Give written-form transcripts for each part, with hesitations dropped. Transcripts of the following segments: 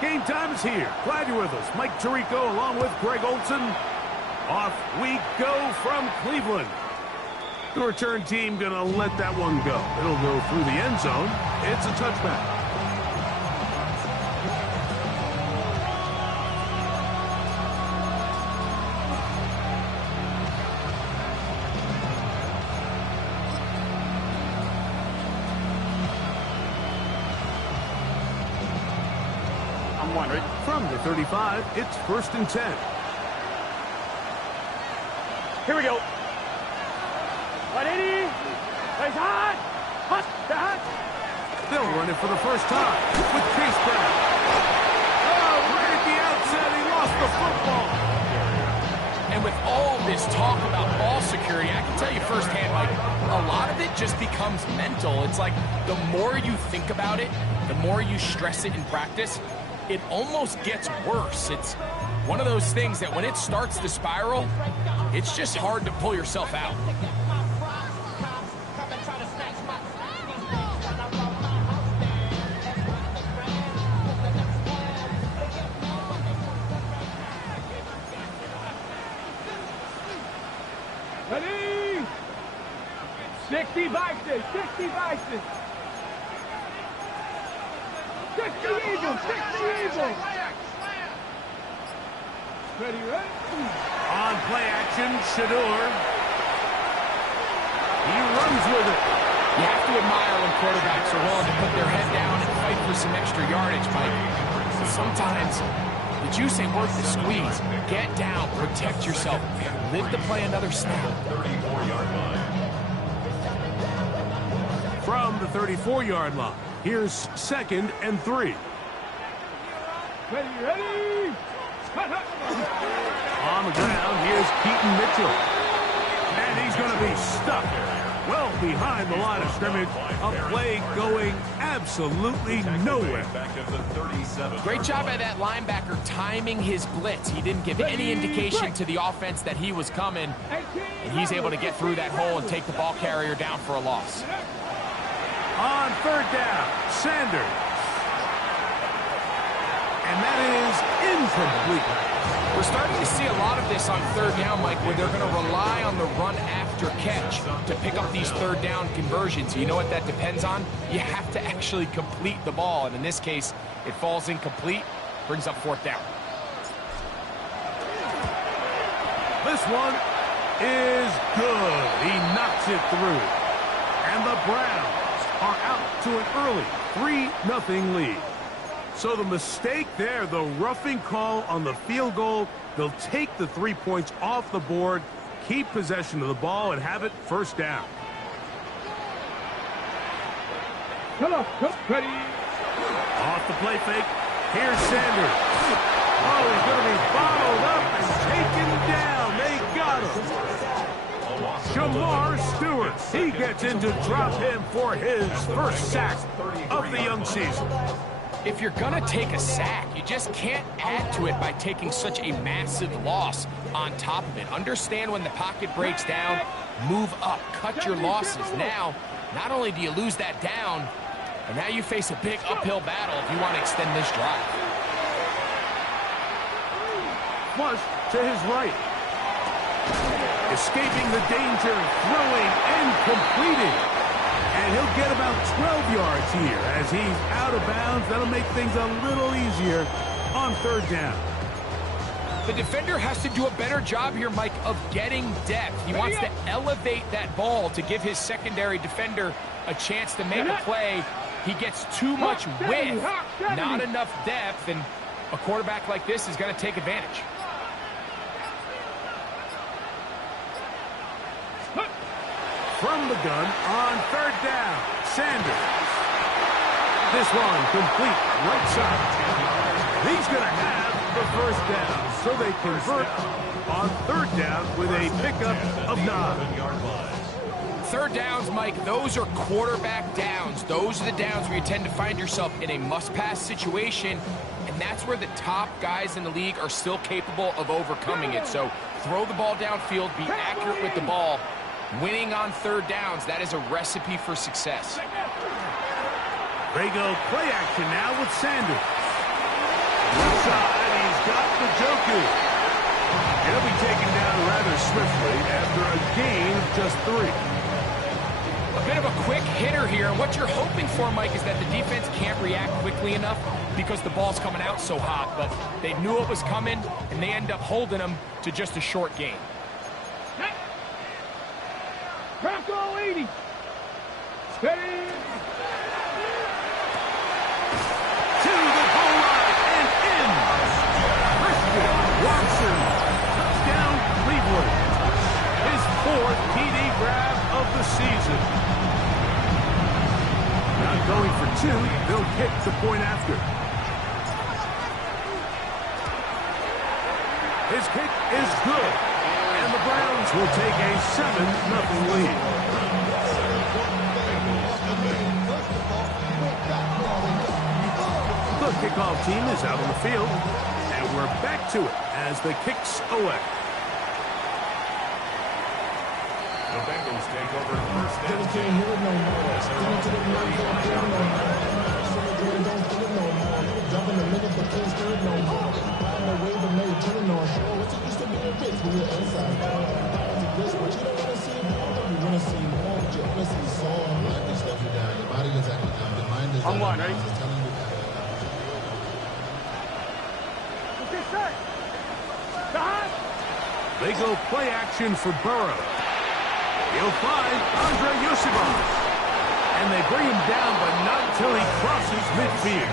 Game time is here. Glad you're with us. Mike Tirico along with Greg Olson. Off we go from Cleveland. The return team going to let that one go. It'll go through the end zone. It's a touchback. From the 35, it's 1st and 10. Here we go. 180. He's hot. Hot. They'll run it for the first time with Chase Brown. Oh, right at the outset, he lost the football. And with all this talk about ball security, I can tell you firsthand, Mike, a lot of it just becomes mental. It's like the more you think about it, the more you stress it in practice, it almost gets worse. It's one of those things that when it starts to spiral, it's just hard to pull yourself out. Ready? 60 Vikings. 60 Vikings. 60 Eagles. 60 Eagles. Ready? On play action, Shador. He runs with it. You have to admire when quarterbacks are willing to put their head down and fight for some extra yardage, Mike. Sometimes the juice ain't worth the squeeze. Get down, protect yourself, live to play another snap. From the 34-yard line, here's 2nd and 3. Ready? On the ground, here's Keaton Mitchell. And he's going to be stuck well behind the line of scrimmage. A play going absolutely nowhere. Great job by that linebacker timing his blitz. He didn't give any indication to the offense that he was coming. And he's able to get through that hole and take the ball carrier down for a loss. On 3rd down, Sanders. And that is incomplete. We're starting to see a lot of this on 3rd down, Mike, where they're going to rely on the run after catch to pick up these 3rd down conversions. You know what that depends on? You have to actually complete the ball. And in this case, it falls incomplete, brings up 4th down. This one is good. He knocks it through. And the Browns are out to an early 3-0 lead. So the mistake there, the roughing call on the field goal, they'll take the 3 points off the board, keep possession of the ball, and have it 1st down. Come on, ready? Off the play fake, here's Sanders. Oh, he's going to be bottled up and taken down. They got him. Jamar Stewart, he gets in to drop him for his first sack of the young season. If you're going to take a sack, you just can't add to it by taking such a massive loss on top of it. Understand when the pocket breaks down, move up, cut your losses. Now, not only do you lose that down, but now you face a big uphill battle if you want to extend this drive. Flush to his right. Escaping the danger, throwing and completing. And he'll get about 12 yards here as he's out of bounds. That'll make things a little easier on 3rd down. The defender has to do a better job here, Mike, of getting depth. He wants to elevate that ball to give his secondary defender a chance to make a play. He gets too much width, not enough depth, and a quarterback like this is going to take advantage. From the gun on 3rd down, Sanders. This one complete right side. He's going to have the 1st down, so they convert on 3rd down with a pickup of 9. 3rd downs, Mike, those are quarterback downs. Those are the downs where you tend to find yourself in a must-pass situation, and that's where the top guys in the league are still capable of overcoming it. So throw the ball downfield, be accurate with the ball. Winning on 3rd downs, that is a recipe for success. They go play action now with Sanders. inside. He's got the Joku. He'll be taken down rather swiftly after a gain of just 3. A bit of a quick hitter here. And what you're hoping for, Mike, is that the defense can't react quickly enough because the ball's coming out so hot. But they knew it was coming, and they end up holding them to just a short gain. Crack all 80. Steady. To the goal line and in. Christian Watson. Touchdown, Cleveland. His 4th TD grab of the season. Not going for 2. They'll kick the point after. His kick is good. And the Browns will take a 7-0 lead. The kickoff team is out on the field, and we're back to it as the kicks away. The Bengals take over first down. On one, ready? They go play action for Burrow. He'll find Andre Yosibov. And they bring him down, but not until he crosses midfield.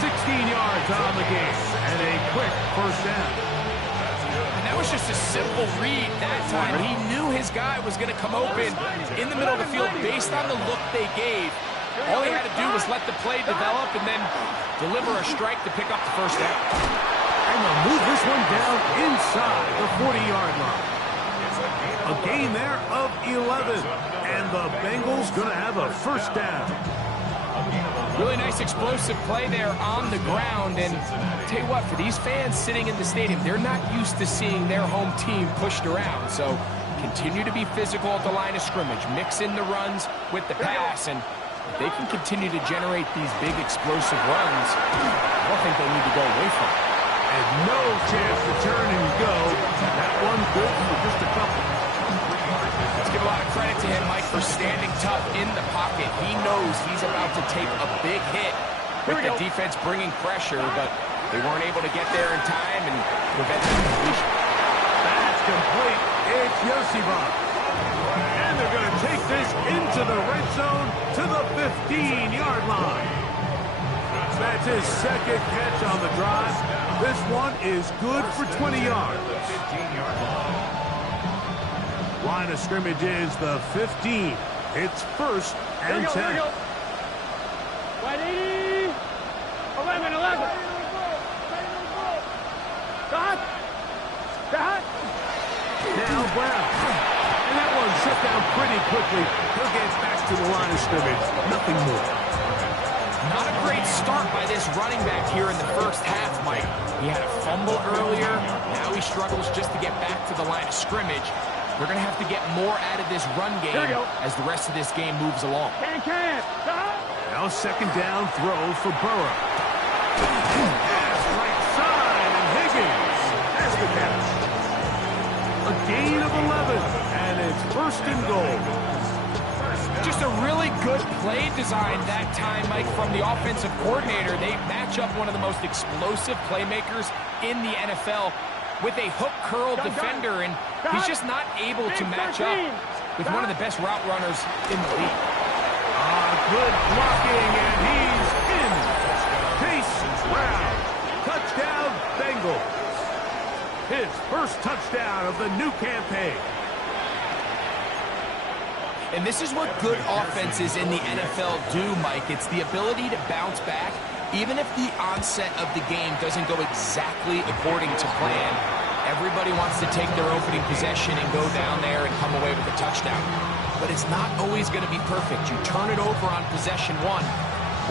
16 yards on the game, and a quick first down. And that was just a simple read that time. He knew his guy was going to come open in the middle of the field based on the look they gave. All he had to do was let the play develop and then deliver a strike to pick up the first down. And they'll move this one down inside the 40-yard line. A gain there of 11. And the Bengals going to have a first down. Really nice explosive play there on the ground. And I'll tell you what, for these fans sitting in the stadium, they're not used to seeing their home team pushed around. So continue to be physical at the line of scrimmage. Mix in the runs with the pass. And if they can continue to generate these big explosive runs, I don't think they need to go away from it. And no chance to turn and go. That one good for just a couple. Let's give a lot of credit to him, Mike, for standing tough in the pocket. He knows he's about to take a big hit with the defense bringing pressure, but they weren't able to get there in time and prevent that completion. That's complete. It's Yosibov. And they're going to take this into the red zone to the 15-yard line. That's his second catch on the drive. This one is good for 20 yards. Line of scrimmage is the 15. It's first and 10. Wide 80. 11. Stop. Now Brown. And that one shut down pretty quickly. He'll get back to the line of scrimmage. Nothing more. Not a great start by this running back here in the first half, Mike. He had a fumble earlier. Now he struggles just to get back to the line of scrimmage. They're going to have to get more out of this run game as the rest of this game moves along. Can. Stop. Now second down throw for Burrow. Pass right side, and Higgins has the catch. A gain of 11, and it's first and goal. Just a really good play design that time, Mike, from the offensive coordinator. They match up one of the most explosive playmakers in the NFL with a hook curl defender, and he's just not able to match up with one of the best route runners in the league. Good blocking, and he's in. Chase Brown. Touchdown, Bengals. His first touchdown of the new campaign. And this is what good offenses in the NFL do, Mike. It's the ability to bounce back, even if the onset of the game doesn't go exactly according to plan. Everybody wants to take their opening possession and go down there and come away with a touchdown. But it's not always going to be perfect. You turn it over on possession 1.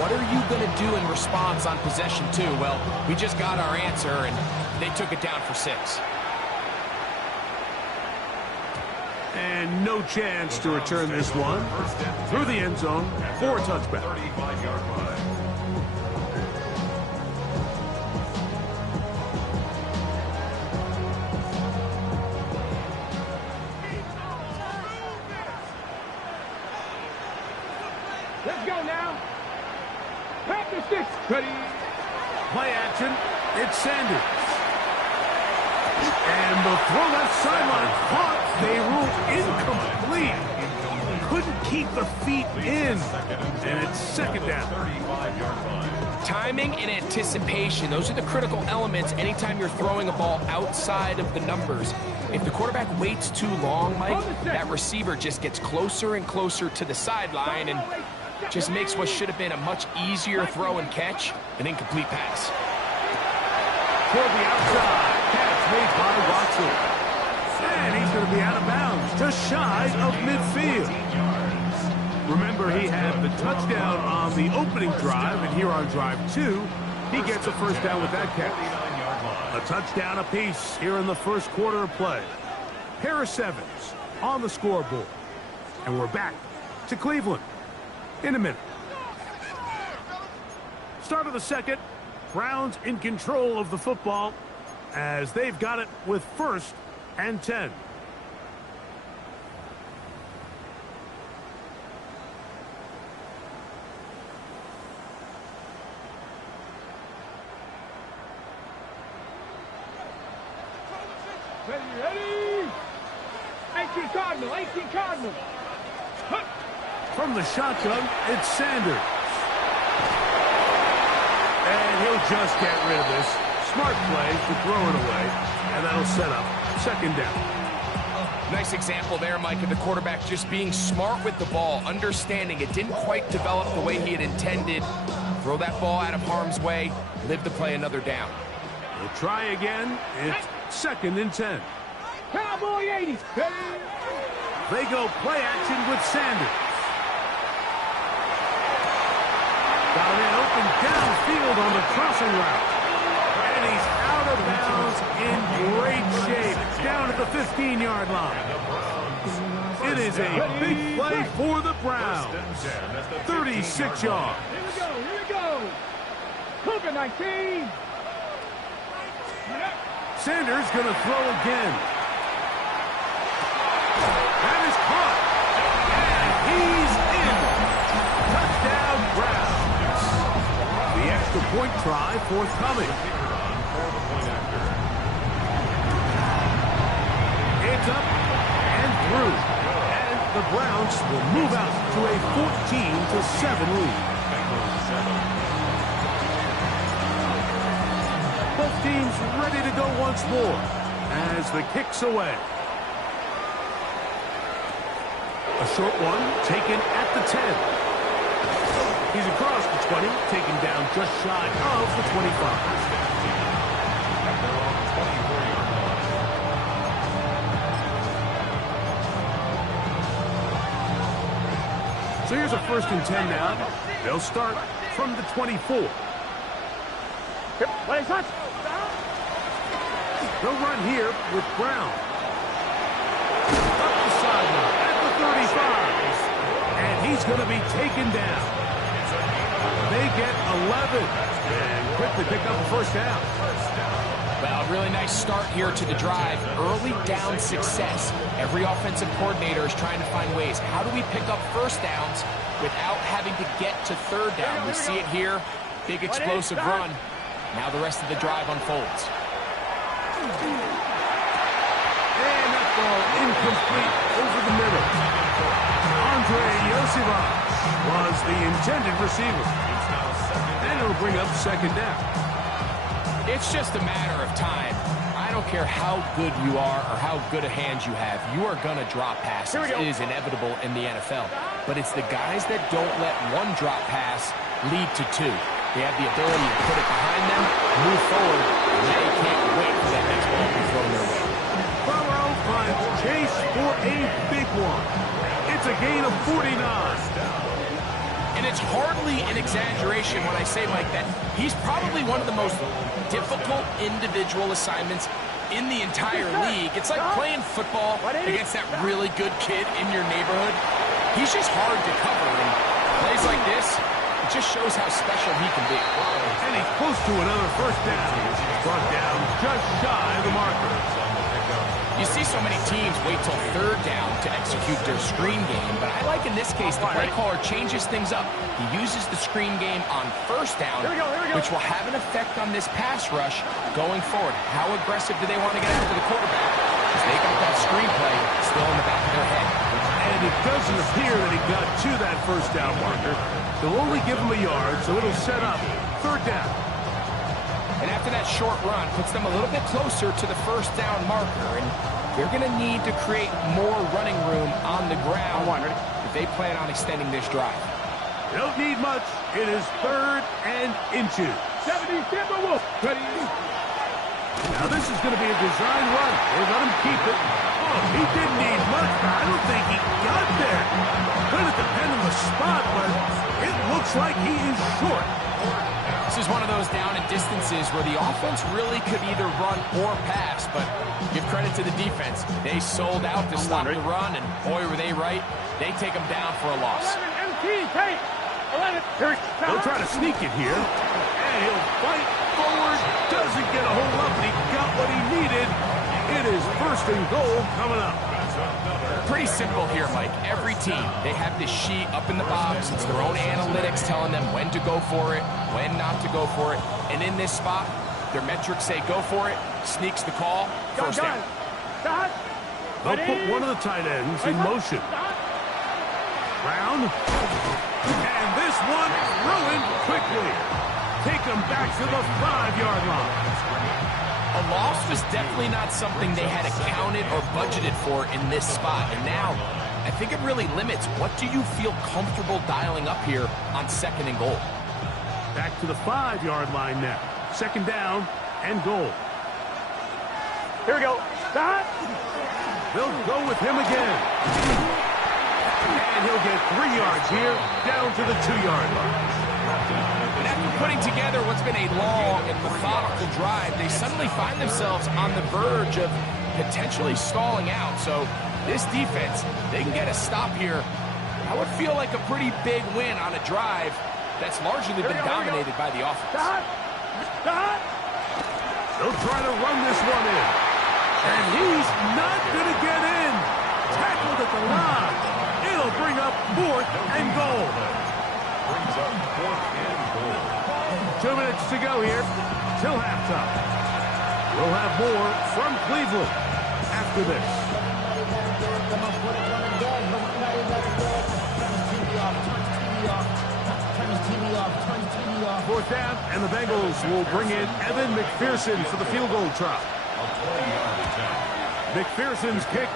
What are you going to do in response on possession 2? Well, we just got our answer, and they took it down for 6. And no chance to return this one. Through the end zone for a touchback. Ready. Play action. It's Sanders. And the throw left sideline caught. They rule incomplete. Couldn't keep the feet in. And it's second down. 35-yard line. Timing and anticipation, those are the critical elements anytime you're throwing a ball outside of the numbers. If the quarterback waits too long, Mike, that receiver just gets closer and closer to the sideline and just makes what should have been a much easier throw and catch an incomplete pass. Toward the outside. Catch made by Watson. And he's going to be out of bounds, just shy of midfield. Remember, he had the touchdown on the opening drive, and here on drive 2, he gets a first down with that catch. A touchdown apiece here in the first quarter of play. Pair of sevens on the scoreboard. And we're back to Cleveland in a minute. Start of the second. Browns in control of the football as they've got it with first and 10. Ready. 18 Cardinal. 18 Cardinal. From the shotgun, it's Sanders. And he'll just get rid of this. Smart play to throw it away. And that'll set up second down. Nice example there, Mike, of the quarterback just being smart with the ball, understanding it didn't quite develop the way he had intended. Throw that ball out of harm's way, live to play another down. We'll try again. It's second and 10. Cowboy 80. Ready. They go play action with Sanders. Got a man open downfield on the crossing route. And he's out of bounds in great shape. Down at the 15-yard line. It is a big play for the Browns. 36 yards. Here we go. Cougar 19. Sanders going to throw again. That is caught. And he's in. Touchdown, Browns. The extra point try forthcoming. It's up and through. And the Browns will move out to a 14-7 lead. Both teams ready to go once more as the kick's away. A short one taken at the 10. He's across the 20, taken down just shy of the 25. So here's a first and 10 now. They'll start from the 24. What is that? They'll run here with Brown. Up the sideline at the 35. And he's going to be taken down. They get 11 and quickly pick up a first down. Well, a really nice start here to the drive. Early down success. Every offensive coordinator is trying to find ways. How do we pick up first downs without having to get to third down? We see it here. Big explosive run. Now the rest of the drive unfolds. And that ball incomplete over the middle. Andre Yosivas was the intended receiver. And it'll bring up second down. It's just a matter of time. I don't care how good you are or how good a hand you have. You are going to drop passes. It is inevitable in the NFL. But it's the guys that don't let one drop pass lead to two. They have the ability to put it behind them, move forward, and they can't wait for that next ball to be thrown their way. Burrow finds Chase for a big one. It's a gain of 49. And it's hardly an exaggeration when I say, Mike, that he's probably one of the most difficult individual assignments in the entire league. It's like playing football against that really good kid in your neighborhood. He's just hard to cover, and plays like this, it just shows how special he can be. And he's close to another first down. Brought down just shy of the marker. You see so many teams wait till third down to execute their screen game, but I like in this case the play caller changes things up. He uses the screen game on first down, which will have an effect on this pass rush going forward. How aggressive do they want to get after the quarterback? Because they got that screen play still in the back of their head. And it doesn't appear that he got to that first down marker. They'll only give him a yard, so it'll set up third down. And after that short run, puts them a little bit closer to the first down marker. And they're going to need to create more running room on the ground if they plan on extending this drive. They don't need much. It is third and inches. 70, Timberwolves. Ready? Now this is going to be a design run. They let him keep it. Oh, he didn't need much. I don't think he got there. Going to depend on the spot, but it looks like he is short. This is one of those down and distances where the offense really could either run or pass, but give credit to the defense. They sold out to stop the run, and boy, were they right. They take them down for a loss. 11 MT, hey! 11. They'll try to sneak it here, and he'll fight forward. Doesn't get a hold up, but he got what he needed. It is first and goal coming up. Pretty simple here, Mike. Every team, they have this sheet up in the box. It's their own analytics telling them when to go for it, when not to go for it. And in this spot, their metrics say go for it, sneaks the call, first down. They'll put one of the tight ends in motion. Brown. And this one ruined quickly. Take them back to the 5-yard line. A loss was definitely not something they had accounted or budgeted for in this spot. And now, I think it really limits what do you feel comfortable dialing up here on second and goal. Back to the 5-yard line now. Second down and goal. Here we go. Stop. They'll go with him again. And he'll get 3 yards here, down to the 2-yard line. And after putting together what's been a long and methodical drive, they suddenly find themselves on the verge of potentially stalling out. So this defense, they can get a stop here. That would feel like a pretty big win on a drive that's largely been dominated by the offense. Stop. They'll try to run this one in. And he's not going to get in. Tackled at the line. It'll bring up fourth and goal. Brings up fourth and goal. 2 minutes to go here till halftime. We'll have more from Cleveland after this. Fourth down, and the Bengals will bring in Evan McPherson for the field goal try. McPherson's kick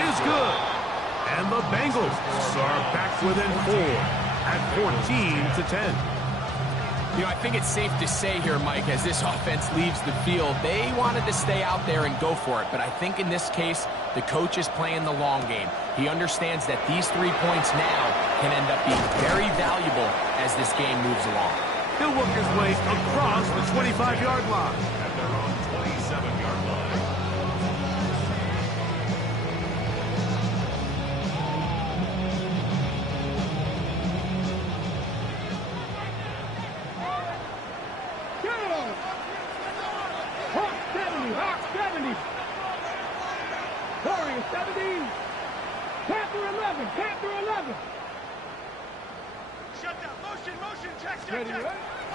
is good. And the Bengals are back within 4 at 14-10. You know, I think it's safe to say here, Mike, as this offense leaves the field, they wanted to stay out there and go for it. But I think in this case, the coach is playing the long game. He understands that these 3 points now can end up being very valuable as this game moves along. He'll work his way across the 25-yard line. At their own 27-yard line. Hawk 70. Warrior 70. Panther 11. Shut down. Motion. Check. Ready?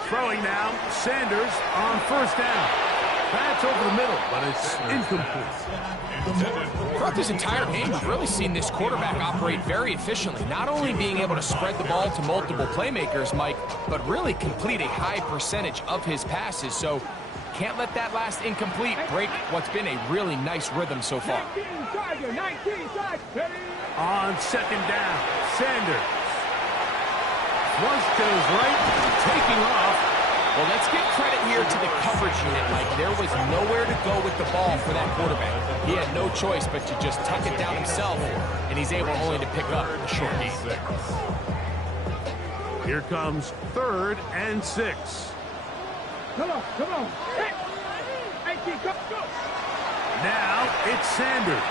Throwing now, Sanders on first down. That's over the middle, but it's incomplete. Throughout this entire game, we've really seen this quarterback operate very efficiently, not only being able to spread the ball to multiple playmakers, Mike, but really complete a high percentage of his passes. So can't let that last incomplete break what's been a really nice rhythm so far. 19 side. Ready? On second down, Sanders. Flush to his right, taking off. Well, let's give credit here to the coverage unit, Mike. There was nowhere to go with the ball for that quarterback. He had no choice but to just tuck it down himself, and he's able only to pick up a short gain. Here comes 3rd and 6. Come on. Hey, go. Now it's Sanders.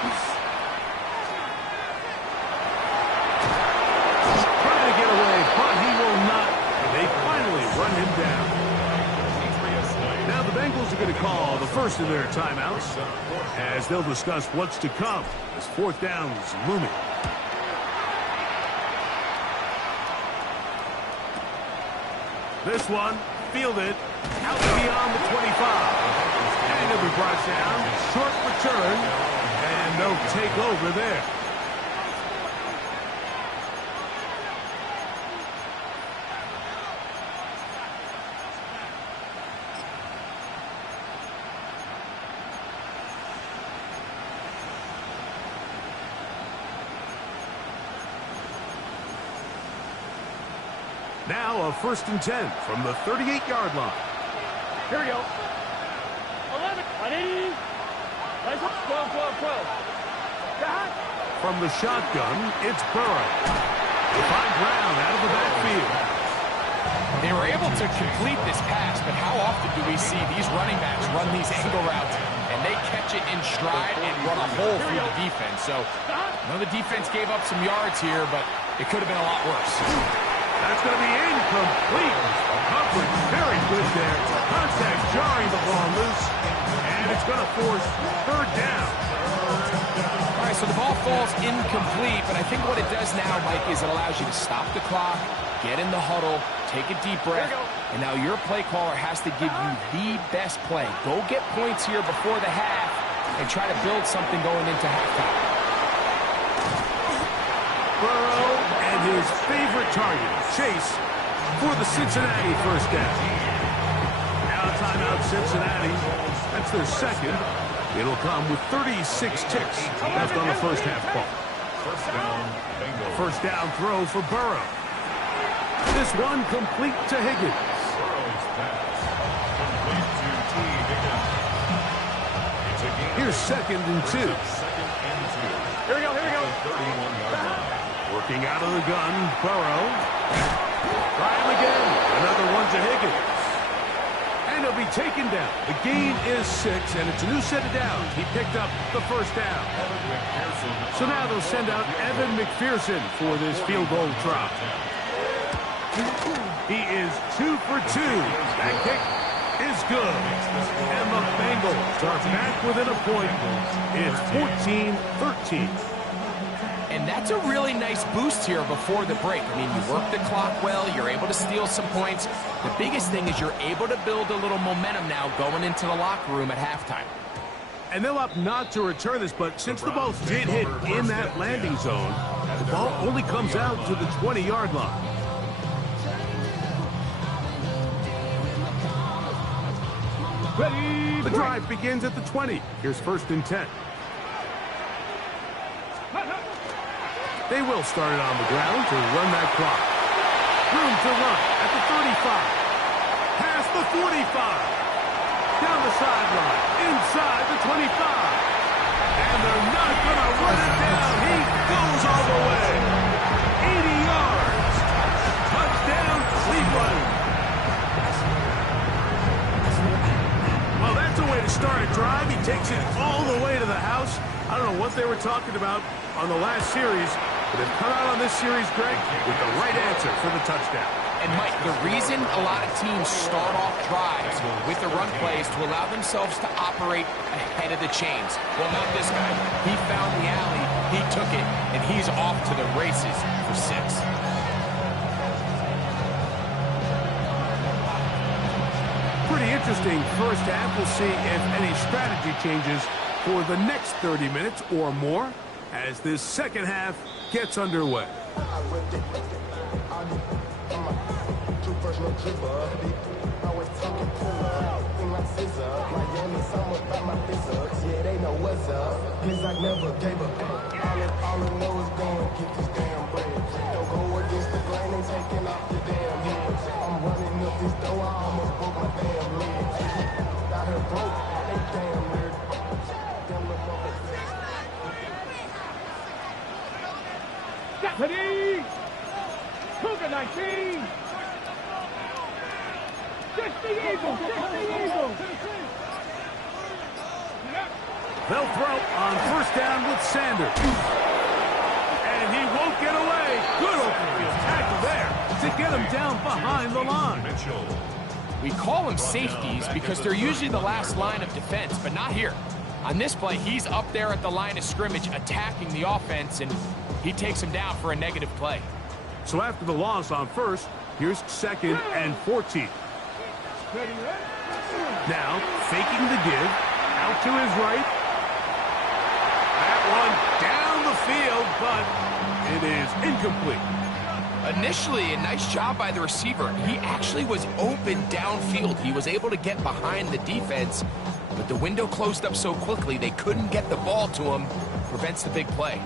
Trying to get away, but he will not. They finally run him down. Now the the Bengals are going to call the first of their timeouts as they'll discuss what's to come as fourth down is looming. This one, fielded, out beyond the 25. And it'll be brought down, short return, and they'll take over there. Now a 1st and 10 from the 38-yard line. Here we go. 11, 180. 12, 12, 12. From the shotgun, it's Burrow. They find Brown out of the backfield. They were able to complete this pass, but how often do we see these running backs run these angle routes and they catch it in stride and run a hole through the defense? So, I know the defense gave up some yards here, but it could have been a lot worse. That's going to be incomplete. Coverage very good there. Contact jarring the ball loose. And it's going to force 3rd down. All right, so the ball falls incomplete, but I think what it does now, Mike, is it allows you to stop the clock, get in the huddle, take a deep breath, and now your play caller has to give you the best play. Go get points here before the half and try to build something going into halftime. Burrow and his favorite target, Chase, for the Cincinnati 1st down. Now timeout Cincinnati. That's their second. It'll come with 36 ticks left on the first half clock. 1st down throw for Burrow. This one complete to Higgins. Here's 2nd and 2. Here we go, here we go. Working out of the gun, Burrow. Try him again. Another one to Higgins. And he'll be taken down. The gain is 6, and it's a new set of downs. He picked up the 1st down. So now they'll send out Evan McPherson for this field goal try. He is 2 for 2. That kick is good. And the Bengals are back within a point. It's 14-13. And that's a really nice boost here before the break. I mean, you work the clock well, you're able to steal some points. The biggest thing is you're able to build a little momentum now going into the locker room at halftime. And they'll opt not to return this, but since the ball did hit in that landing zone, the ball only comes out to the 20-yard line. Ready. The drive begins at the 20. Here's 1st and 10. They will start it on the ground to run that clock. Room to run at the 35. Past the 45. Down the sideline. Inside the 25. And they're not going to run it down. He goes all the way. 80 yards. Touchdown, Cleveland. Well, that's a way to start a drive. He takes it all the way to the house. I don't know what they were talking about on the last series. But they've come out on this series, Greg, with the right answer for the touchdown. And, Mike, the reason a lot of teams start off drives with the run plays to allow themselves to operate ahead of the chains. Well, not this guy. He found the alley, he took it, and he's off to the races for 6. Pretty interesting first half. We'll see if any strategy changes for the next 30 minutes or more as this second half gets underway. Ready. Cougar 19. Just the Eagles. Just the Eagles. They'll throw on 1st down with Sanders. And he won't get away. Good open field tackle there to get him down behind the line. We call them safeties because they're usually the last line of defense, but not here. On this play, he's up there at the line of scrimmage attacking the offense, and he takes him down for a negative play. So after the loss on first, here's 2nd and 14. Now, faking the give, out to his right. That one down the field, but it is incomplete. Initially, a nice job by the receiver. He actually was open downfield. He was able to get behind the defense, but the window closed up so quickly they couldn't get the ball to him. Prevents the big play.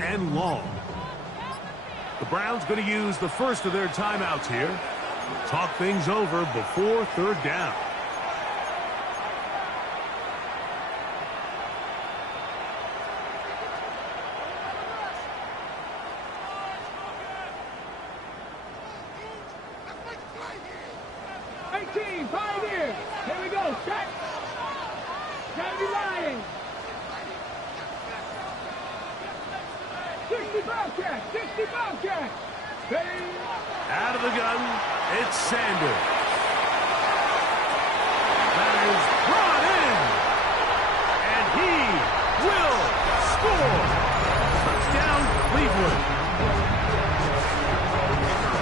And long. The Browns going to use the first of their timeouts here. Talk things over before 3rd down. Pioneer. Here we go. Set. Gotta be lying. 60 Bobcat! 60 Bobcat! Out of the gun, it's Sanders. That is brought in. And he will score. Touchdown, Cleveland.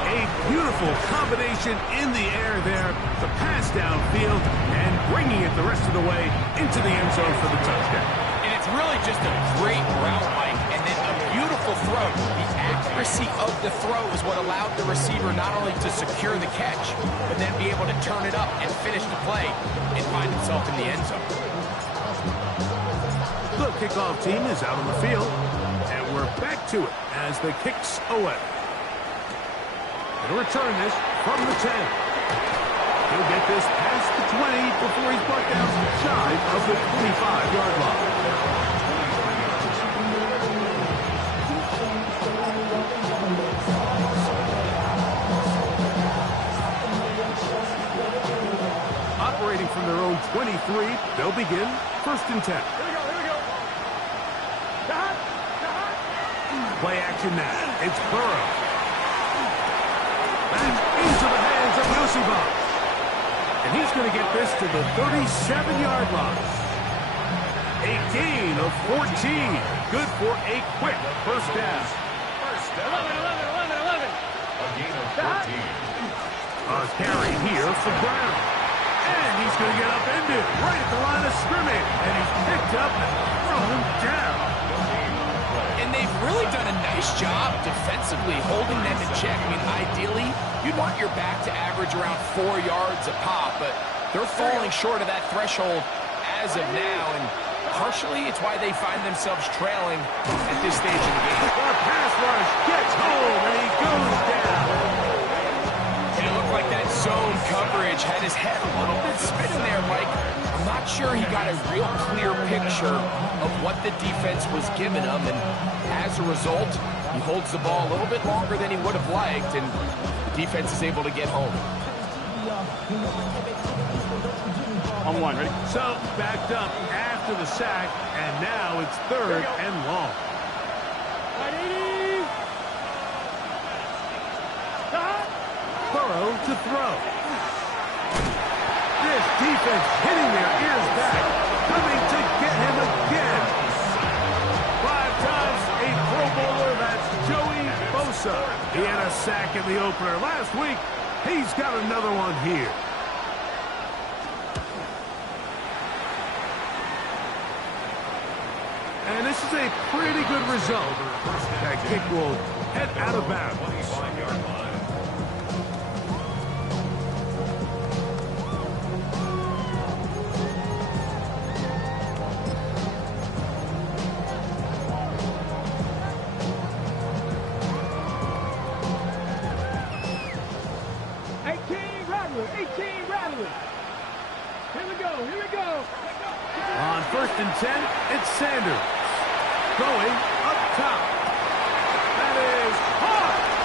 A beautiful combination in the air there. The pass downfield and bringing it the rest of the way into the end zone for the touchdown. And it's really just a great route, Mike. And then a beautiful throw. The accuracy of the throw is what allowed the receiver not only to secure the catch, but then be able to turn it up and finish the play and find himself in the end zone. The kickoff team is out on the field, and we're back to it as the kick's away. He'll return this from the 10. He'll get this past the 20 before he's brought down shy of the 25-yard line. Operating from their own 23, they'll begin 1st and 10. Here we go. Play action now. It's Burrow. Back into the hands of Yosibov. And he's going to get this to the 37-yard line. A gain of 14. Good for a quick first down. 11. A gain of 14. A carry here for Brown. And he's going to get upended right at the line of scrimmage. And he's picked up and thrown down. And they've really done a nice job defensively holding them in check. I mean, ideally, you'd want your back to average around 4 yards a pop, but they're falling short of that threshold as of now, and partially it's why they find themselves trailing at this stage of the game. The pass rush gets home, and he goes down. And it looked like that zone coverage had his head a little bit spinning there, Mike. I'm not sure he got a real clear picture of what the defense was giving him, and as a result, he holds the ball a little bit longer than he would have liked, and the defense is able to get home. On one, ready? So, backed up after the sack, and now it's 3rd and long. Burrow to throw. This defense hitting their ears back, coming to get him again. 5 times a Pro Bowler, that's Joey Bosa. He had a sack in the opener last week. He's got another one here. And this is a pretty good result. That kick will head out of bounds. 25-yard line. Here we go. On 1st and 10, it's Sanders. Going up top. That is hard.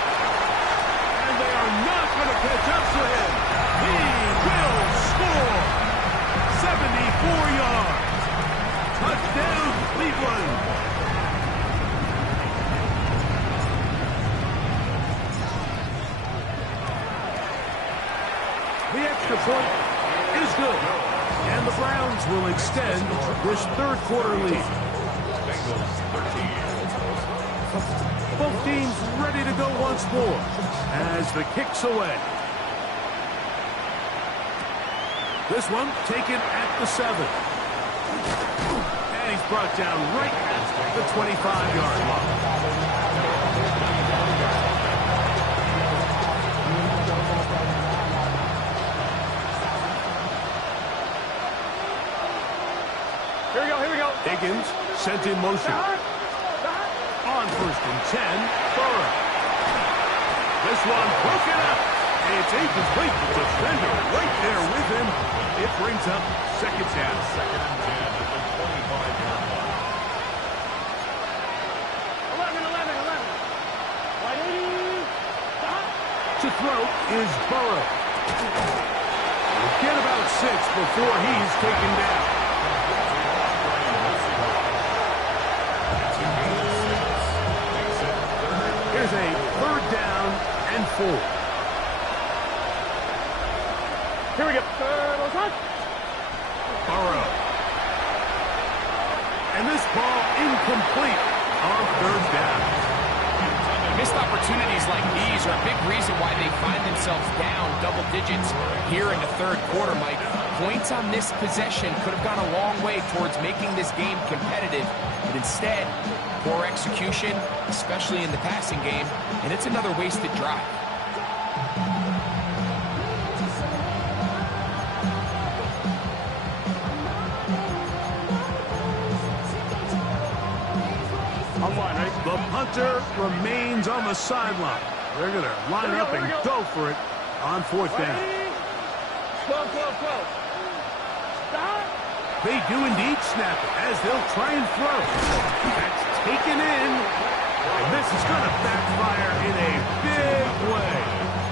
The extra point is good. And the Browns will extend this third quarter lead. Both teams ready to go once more as the kick's away. This one taken at the 7. And he's brought down right at the 25-yard line. Here we go. Higgins sent in motion. On 1st and 10, Burrow. This one broken up. It's incomplete. The defender right there with him. It brings up second down. 2nd and 10 at the 25-yard line. 11. Ready? Stop. To throw is Burrow. We'll get about 6 before he's taken down. Here's a 3rd down and 4. Here we go. Burrow. And this ball incomplete on 3rd down. Missed opportunities like these are a big reason why they find themselves down double digits here in the third quarter, Mike. Points on this possession could have gone a long way towards making this game competitive, but instead, poor execution, especially in the passing game, and it's another wasted drive. I'm fine, right? The punter remains on the sideline. They're going to line up and go for it on 4th down. 12. Stop. They do indeed snap it as they'll try and throw. That's taken in. And this is going to backfire in a big way.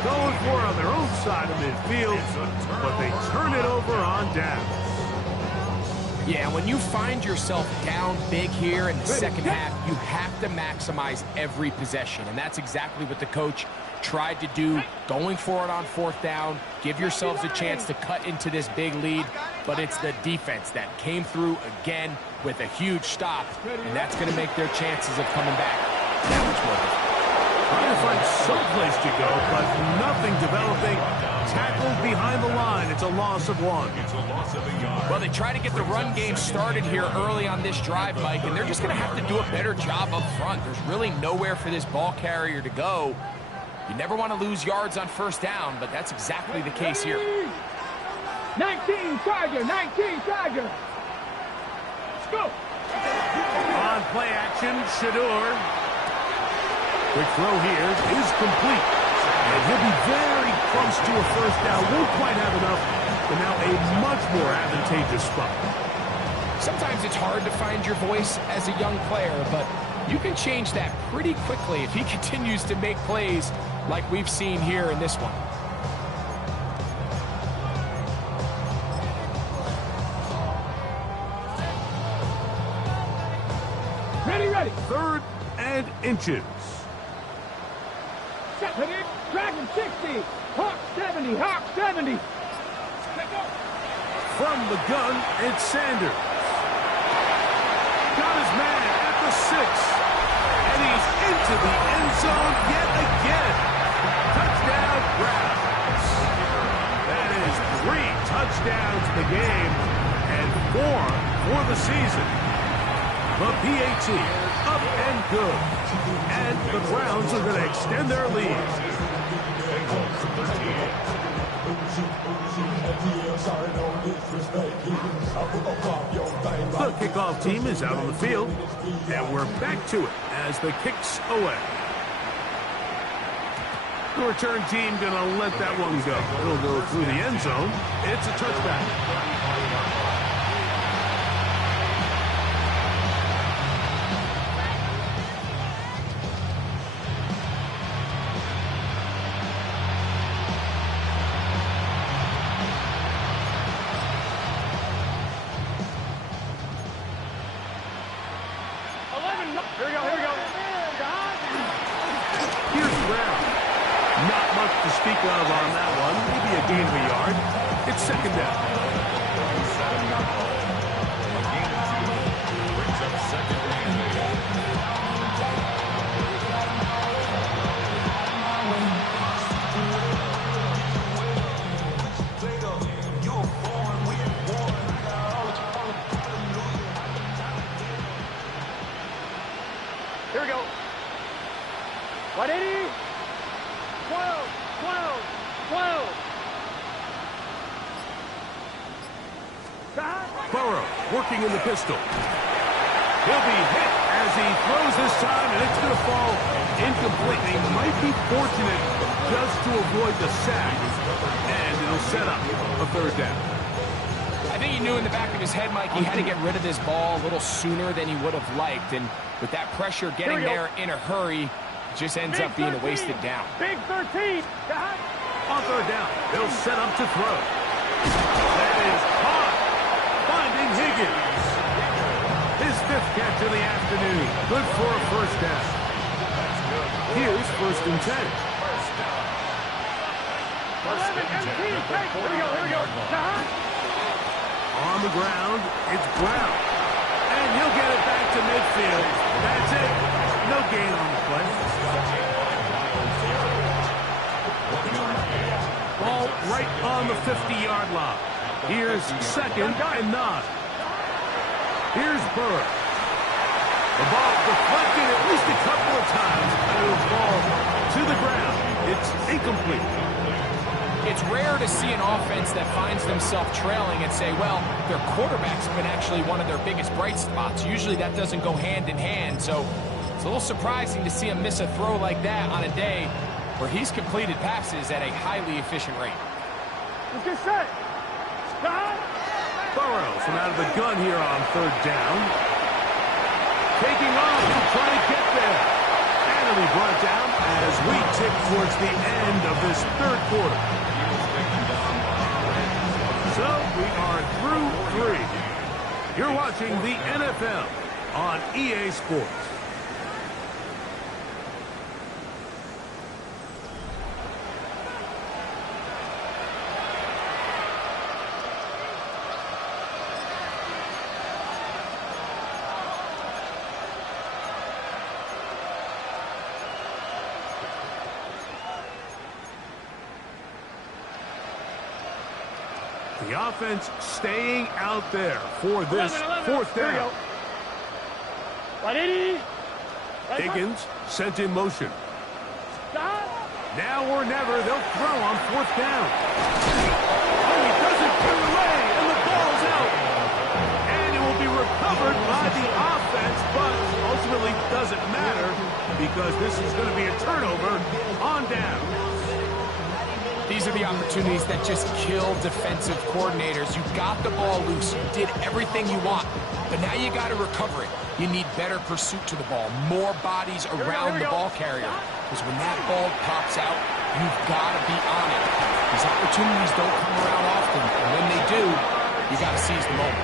Going for it on their own side of midfield, but they turn it over on down. Yeah, when you find yourself down big here in the second half, you have to maximize every possession, and that's exactly what the coach tried to do, going for it on 4th down, give yourselves a chance to cut into this big lead, but it's the defense that came through again with a huge stop, and that's going to make their chances of coming back that much more difficult. Trying to find someplace to go, but nothing developing. Tackled behind the line. It's a loss of 1. It's a loss of a yard. Well, they try to get the run game started here early on this drive, Mike, and they're just going to have to do a better job up front. There's really nowhere for this ball carrier to go. You never want to lose yards on 1st down, but that's exactly the case here. 19 Charger. Let's go. On play action, Shador. Quick throw here is complete. And he'll be very close to a 1st down. Won't quite have enough, but now a much more advantageous spot. Sometimes it's hard to find your voice as a young player, but you can change that pretty quickly if he continues to make plays like we've seen here in this one. Ready. 3rd and inches. Set, ready. Dragon 60. Hawk 70. From the gun, it's Sanders. Got his man at the 6. And he's into the end zone yet again. Touchdown, Browns. That is 3 touchdowns in the game and 4 for the season. The PAT up and good. And the Browns are going to extend their lead. The kickoff team is out on the field, and we're back to it as the kick's away. The return team going to let that one go. It'll go through the end zone. It's a touchback. Not much to speak of on that one. Maybe a gain of a yard. It's second down. Brings up second and 180. 12, 12, 12. Burrow working in the pistol. He'll be hit as he throws this time, and it's going to fall incomplete. He might be fortunate just to avoid the sack, and it'll set up a third down. I think he knew in the back of his head, Mike, he had to get rid of this ball a little sooner than he would have liked, and with that pressure getting there in a hurry, it just ends up being a wasted down. Big 13. On third down, they'll set up to throw. That is caught, finding Higgins. His fifth catch of the afternoon. Good for a first down. Here's first and 10. 11, empty. Here we go. On the ground, it's Brown. And he'll get it back to midfield. That's it. No gain on the play. Ball right on the 50-yard line. Here's second and 9. Here's Burrow. The ball deflected at least a couple of times, and it'll fall to the ground. It's incomplete. It's rare to see an offense that finds themselves trailing and say, well, their quarterback's been actually one of their biggest bright spots. Usually that doesn't go hand in hand, so it's a little surprising to see him miss a throw like that on a day where he's completed passes at a highly efficient rate. Let's get set. Burrow from out of the gun here on third down. Taking off to try to get there. And it'll be brought down as we tick towards the end of this third quarter. So we are through 3. You're watching the NFL on EA Sports. The offense staying out there for this 4th down. 180. Higgins sent in motion. Now or never, they'll throw on 4th down. Oh, he doesn't clear away, and the ball's out. And it will be recovered by the offense, but ultimately doesn't matter because this is going to be a turnover on down. These are the opportunities that just kill defensive coordinators. You got the ball loose. You did everything you want. But now you got to recover it. You need better pursuit to the ball. More bodies around the ball carrier. Because when that ball pops out, you've got to be on it. These opportunities don't come around often. And when they do, you got to seize the moment.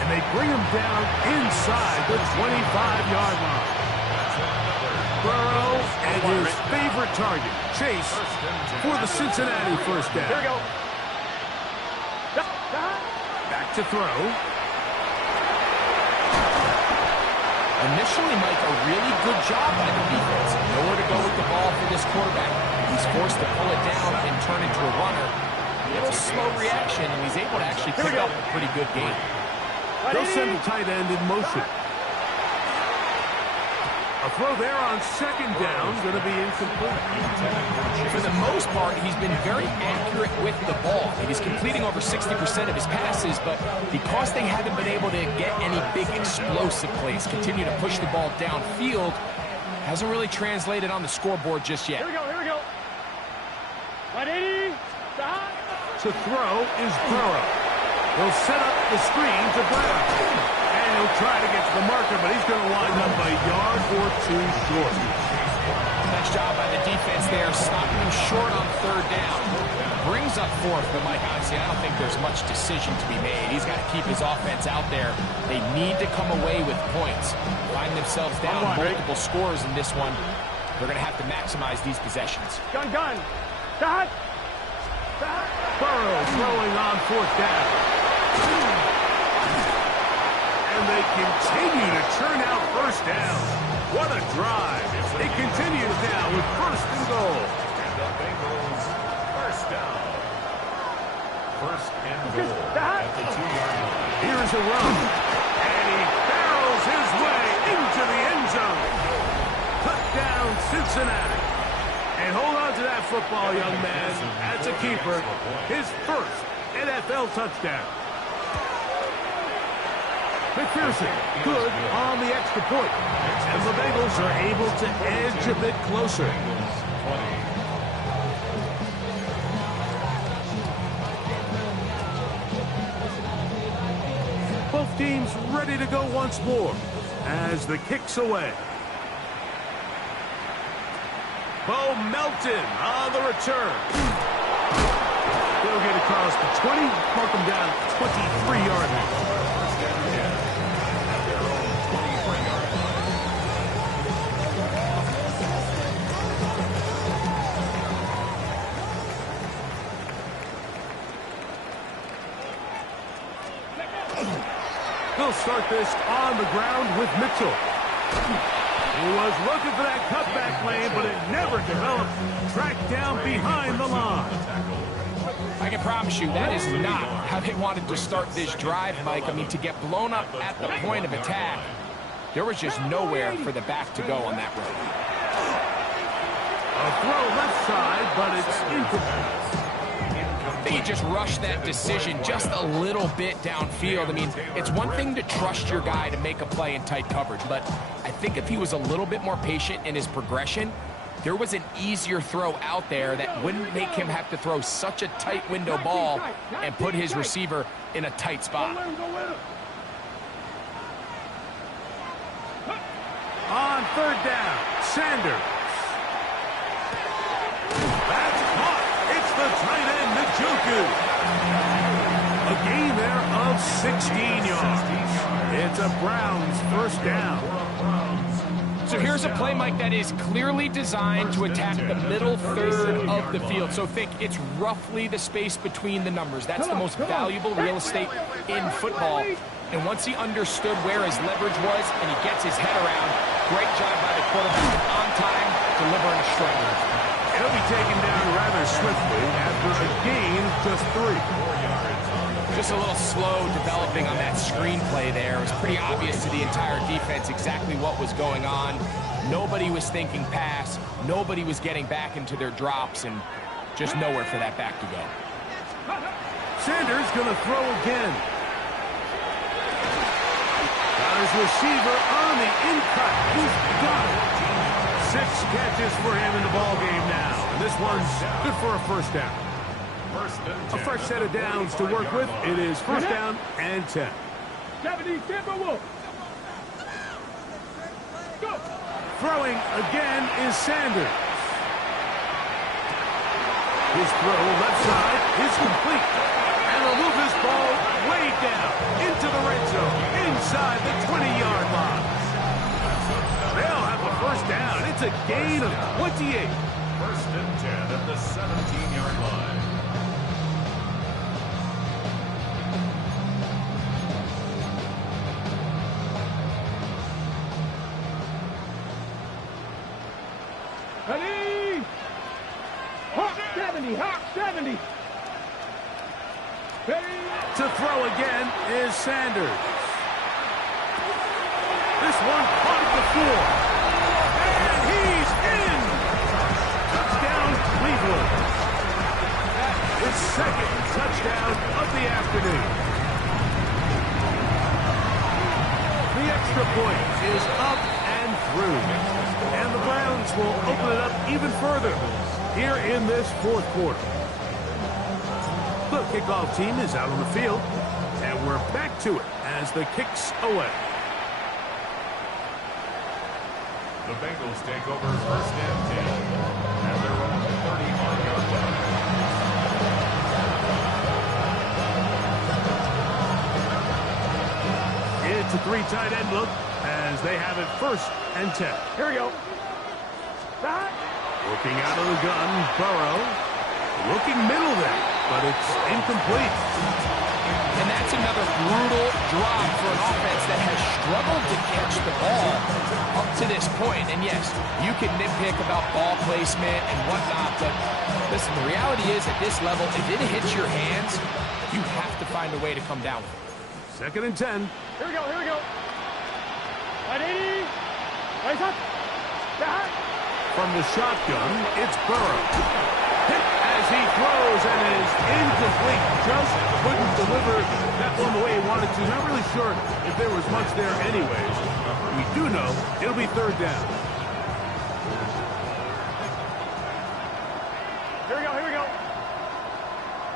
And they bring him down inside the 25-yard line. Burrow and his favorite target, Chase, for the Cincinnati first down. Here we go. Back to throw. Initially, Mike, a really good job by the defense. Nowhere to go with the ball for this quarterback. He's forced to pull it down and turn into a runner. A little slow reaction, and he's able to actually pick up a pretty good game. They'll send the tight end in motion. A throw there on second down, going to be incomplete. For the most part, he's been very accurate with the ball. He's completing over 60% of his passes, but because they haven't been able to get any big explosive plays, continue to push the ball downfield, hasn't really translated on the scoreboard just yet. Here we go. 180. To throw is Burrow. He'll set up the screen to Brown. And he'll try to get to the marker, but he's going to wind up a yard or 2 short. Nice job by the defense there, stopping him short on third down. Brings up 4th, but Mike, honestly, I don't think there's much decision to be made. He's got to keep his offense out there. They need to come away with points. Find themselves down multiple scores in this one. They're going to have to maximize these possessions. Gun, gun. Stop. Stop. Burrow throwing on fourth down. And they continue to churn out first down. What a drive. It continues now with first and goal. And the Bengals first down. First and goal at the 2-yard line. Here's a run. And he barrels his way into the end zone. Touchdown, Cincinnati. And hold on to that football, young man. That's a keeper. His first NFL touchdown. McPherson, good on the extra point. And the Bengals are able to edge a bit closer. Both teams ready to go once more as the kick's away. Bo Melton on the return. They'll get across the 20, mark them down 23-yard line. They'll start this on the ground with Mitchell. He was looking for that cutback lane, but it never developed. Tracked down behind the line. I can promise you that is not how they wanted to start this drive, Mike. I mean, to get blown up at the point of attack, there was just nowhere for the back to go on that road. A throw left side, but it's incomplete. They just rushed that decision just a little bit downfield. I mean, it's one thing to trust your guy to make a play in tight coverage, but I think if he was a little bit more patient in his progression, there was an easier throw out there that wouldn't make him have to throw such a tight window ball and put his receiver in a tight spot. On third down, Sanders. That's caught. It's the tight end, Njoku. A gain there of 16 yards. It's a Browns first down. So here's a play, Mike, that is clearly designed to attack the middle third of the field. So think it's roughly the space between the numbers. That's the most valuable real estate in football. And once he understood where his leverage was and he gets his head around, great job by the quarterback on time, delivering a strike. He'll be taken down rather swiftly after a gain of just 3. Just a little slow developing on that screenplay there. It was pretty obvious to the entire defense exactly what was going on. Nobody was thinking pass. Nobody was getting back into their drops, and just nowhere for that back to go. Sanders going to throw again. Got his receiver on the in-cut. He's got it. 6 catches for him in the ball game now. And this one's good for a first down. A fresh set of downs to work with. It is first down and 10. 70 Timberwolves. Go. Throwing again is Sanders. His throw left side is complete. And they'll move this ball way down into the red zone, inside the 20-yard line. They'll have a first down. It's a gain of 28. First and 10 at the 17-yard line. Ready? Hawk 70, Hawk 70. Ready? To throw again is Sanders. This one caught at the 4. And he's in! Touchdown, Cleveland. His second touchdown of the afternoon. The extra point is up and through. And the Browns will open it up even further here in this fourth quarter. The kickoff team is out on the field, and we're back to it as the kick's away. The Bengals take over first and 10 at their own 35-yard line. It's a 3 tight end look as they have it first and 10. Here we go. Working out of the gun, Burrow. Looking middle there, but it's incomplete. And that's another brutal drop for an offense that has struggled to catch the ball up to this point. And yes, you can nitpick about ball placement and whatnot, but listen, the reality is at this level, if it hits your hands, you have to find a way to come down with it. 2nd and 10. Here we go, here we go. Right, 80. Right, up. Back. From the shotgun, it's Burrow. Hit as he throws and is incomplete. Just couldn't deliver that one the way he wanted to. Not really sure if there was much there anyways. We do know it'll be 3rd down. Here we go, here we go.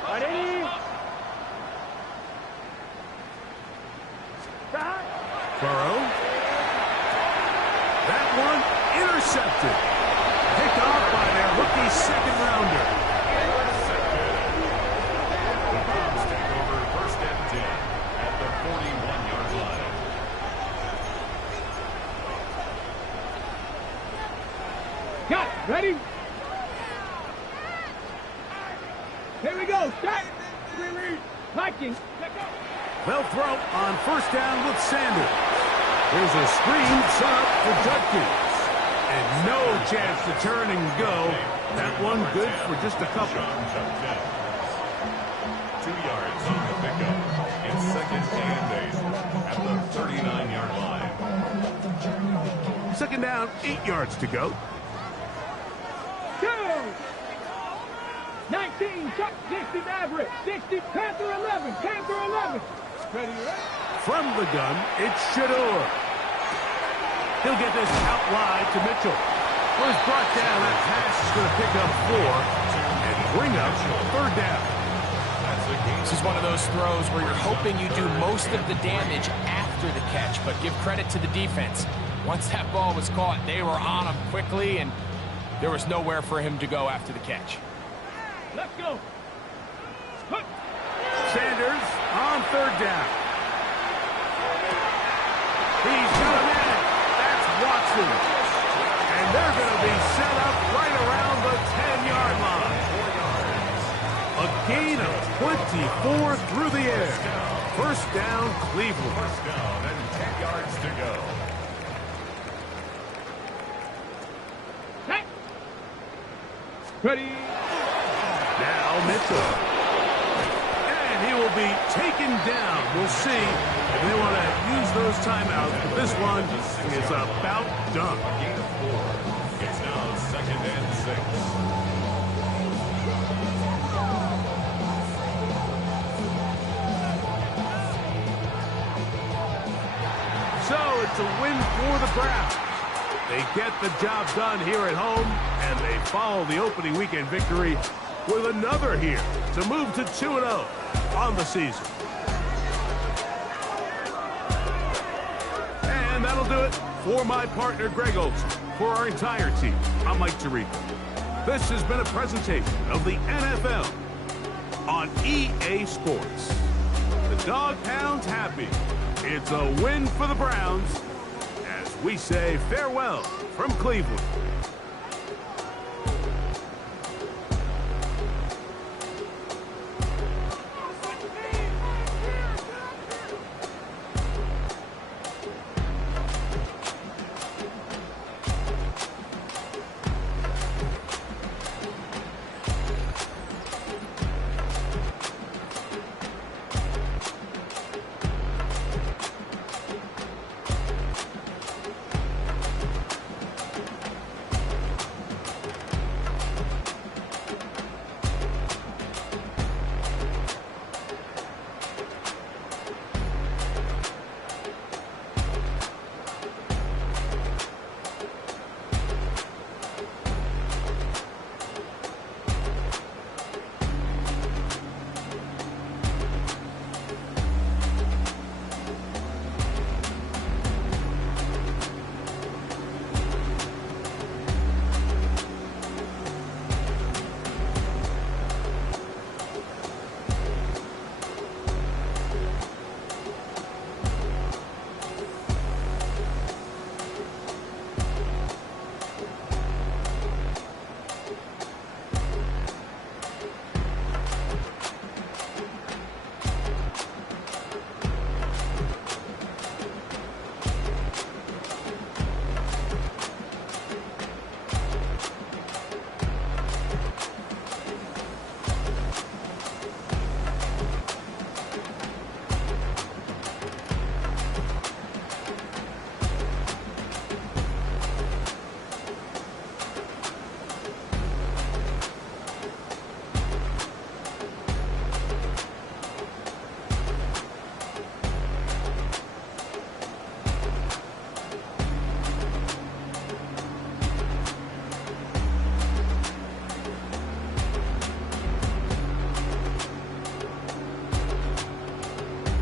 Right, 80. Back. Burrow. That one intercepted. Picked off by their rookie 2nd rounder. The Browns take over 1st and 10 at the 41-yard line. Got it. Ready? Here we go. Start. Viking. Let go. They'll throw on 1st down with Sanders. Here's a screen set up for Judkins. And no chance to turn and go. That one good for just a couple. 2 yards on the pickup. It's 2nd and 8 at the 39-yard line. 2nd down, 8 yards to go. 2. 19. Chuck 60 average. 60. Panther 11. Panther 11. Ready, ready. From the gun, it's Shador. He'll get this out wide to Mitchell. Was brought down. That pass is going to pick up 4 and bring up 3rd down. This is one of those throws where you're hoping you do most of the damage after the catch, but give credit to the defense. Once that ball was caught, they were on him quickly, and there was nowhere for him to go after the catch. Let's go. Hook. Sanders on 3rd down. He's got a man. That's Watson. And they're going to be set up right around the 10-yard line. A gain of 24 through the air. 1st down, Cleveland. 1st down and 10 yards to go. Hey. Ready. Now Mitchell. And he will be taken down. We'll see if they want to use those timeouts. But this one is about done. A gain of 4. It's now 2nd and 6. So it's a win for the Browns. They get the job done here at home, and they follow the opening weekend victory with another here to move to 2-0 on the season. And that'll do it for my partner, Greg Olson. For our entire team, I'm Mike Tirico. This has been a presentation of the NFL on EA Sports. The Dog Pound's happy. It's a win for the Browns as we say farewell from Cleveland.